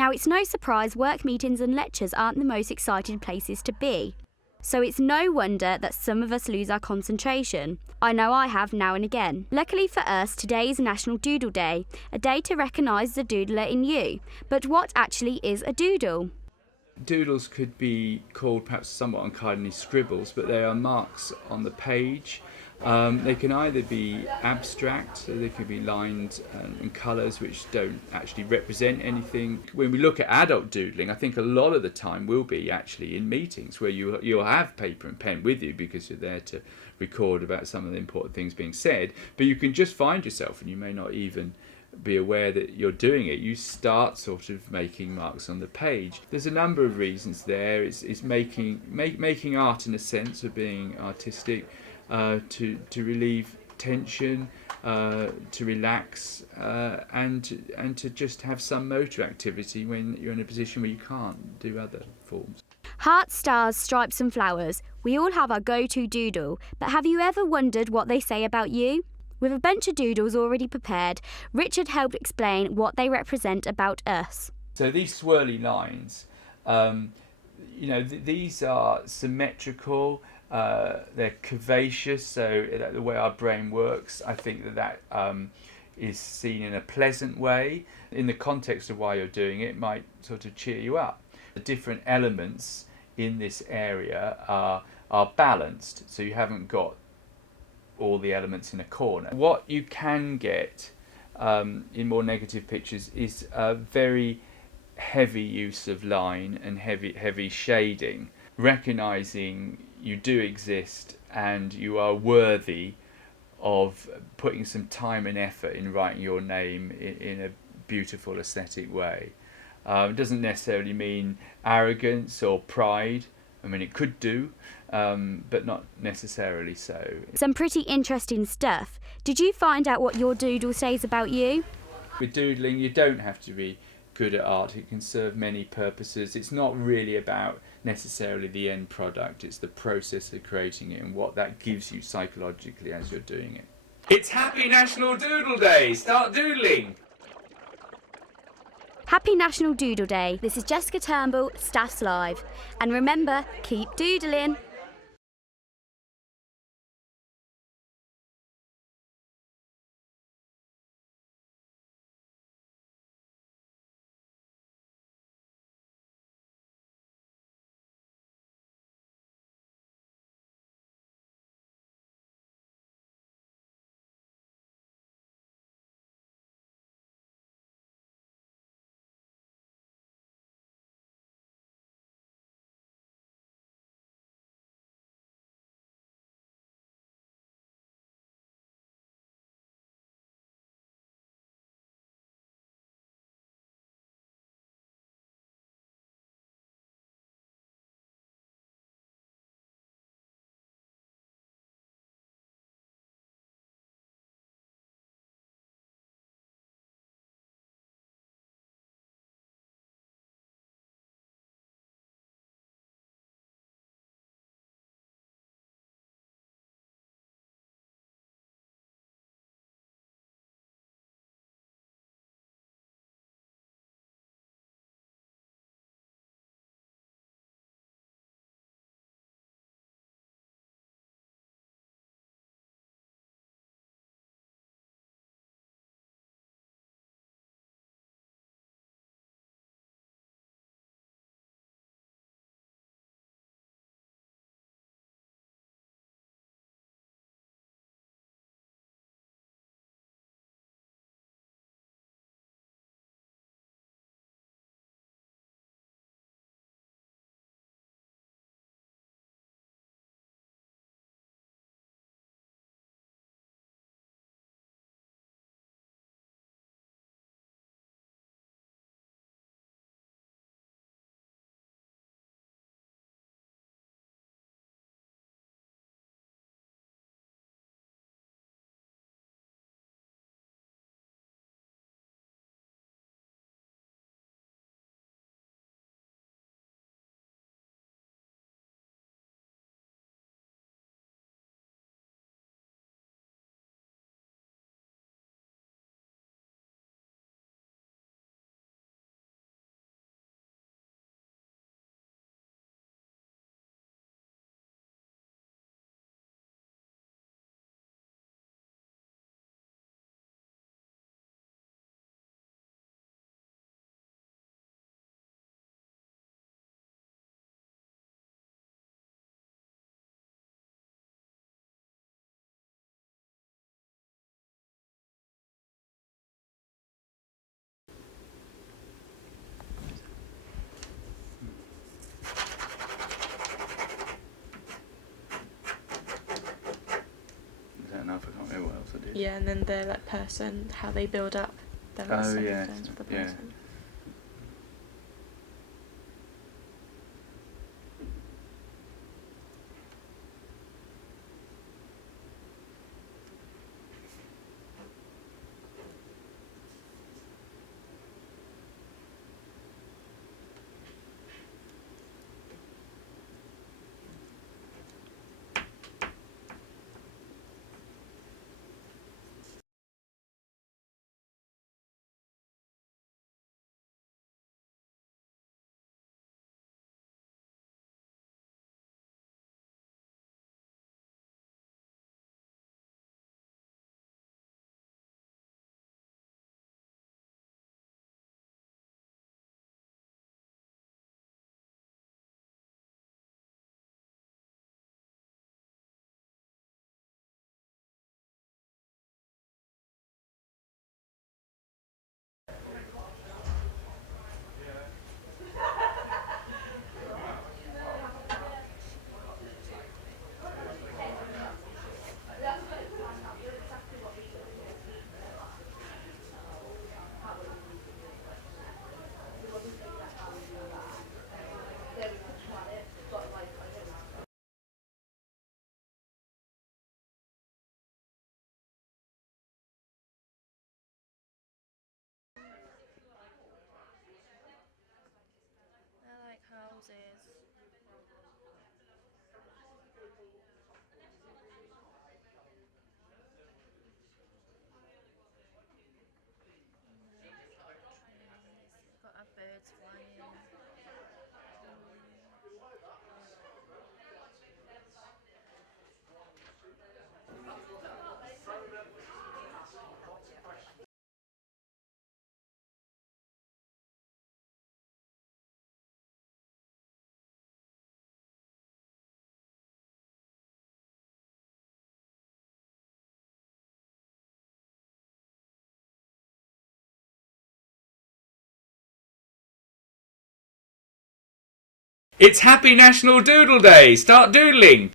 Now, it's no surprise work meetings and lectures aren't the most exciting places to be. So it's no wonder that some of us lose our concentration. I know I have now and again. Luckily for us, today is National Doodle Day, a day to recognise the doodler in you. But what actually is a doodle? Doodles could be called perhaps somewhat unkindly scribbles, but they are marks on the page. They can either be abstract, so they can be lines and colours which don't actually represent anything. When we look at adult doodling, I think a lot of the time will be actually in meetings where you'll have paper and pen with you because you're there to record about some of the important things being said, but you can just find yourself, and you may not even be aware that you're doing it. You start sort of making marks on the page. There's a number of reasons there. It's making art in a sense of being artistic, to relieve tension, to relax, and to just have some motor activity when you're in a position where you can't do other forms. Hearts, stars, stripes and flowers. We all have our go-to doodle, but have you ever wondered what they say about you? With a bunch of doodles already prepared, Richard helped explain what they represent about us. So these swirly lines, these are symmetrical, they're curvaceous, so the way our brain works, I think that is seen in a pleasant way. In the context of why you're doing it, might sort of cheer you up. The different elements in this area are balanced, so you haven't got all the elements in a corner. What you can get in more negative pictures is a very heavy use of line and heavy shading, recognizing you do exist and you are worthy of putting some time and effort in writing your name in a beautiful aesthetic way. It doesn't necessarily mean arrogance or pride. I mean, it could do, but not necessarily so. Some pretty interesting stuff. Did you find out what your doodle says about you? With doodling, you don't have to be good at art. It can serve many purposes. It's not really about necessarily the end product. It's the process of creating it and what that gives you psychologically as you're doing it. It's Happy National Doodle Day! Start doodling! Happy National Doodle Day. This is Jessica Turnbull, Staffs Live. And remember, keep doodling. Yeah, and then the like person, how they build up the last sentence for the person. They're like houses. Got our birds flying. It's Happy National Doodle Day! Start doodling!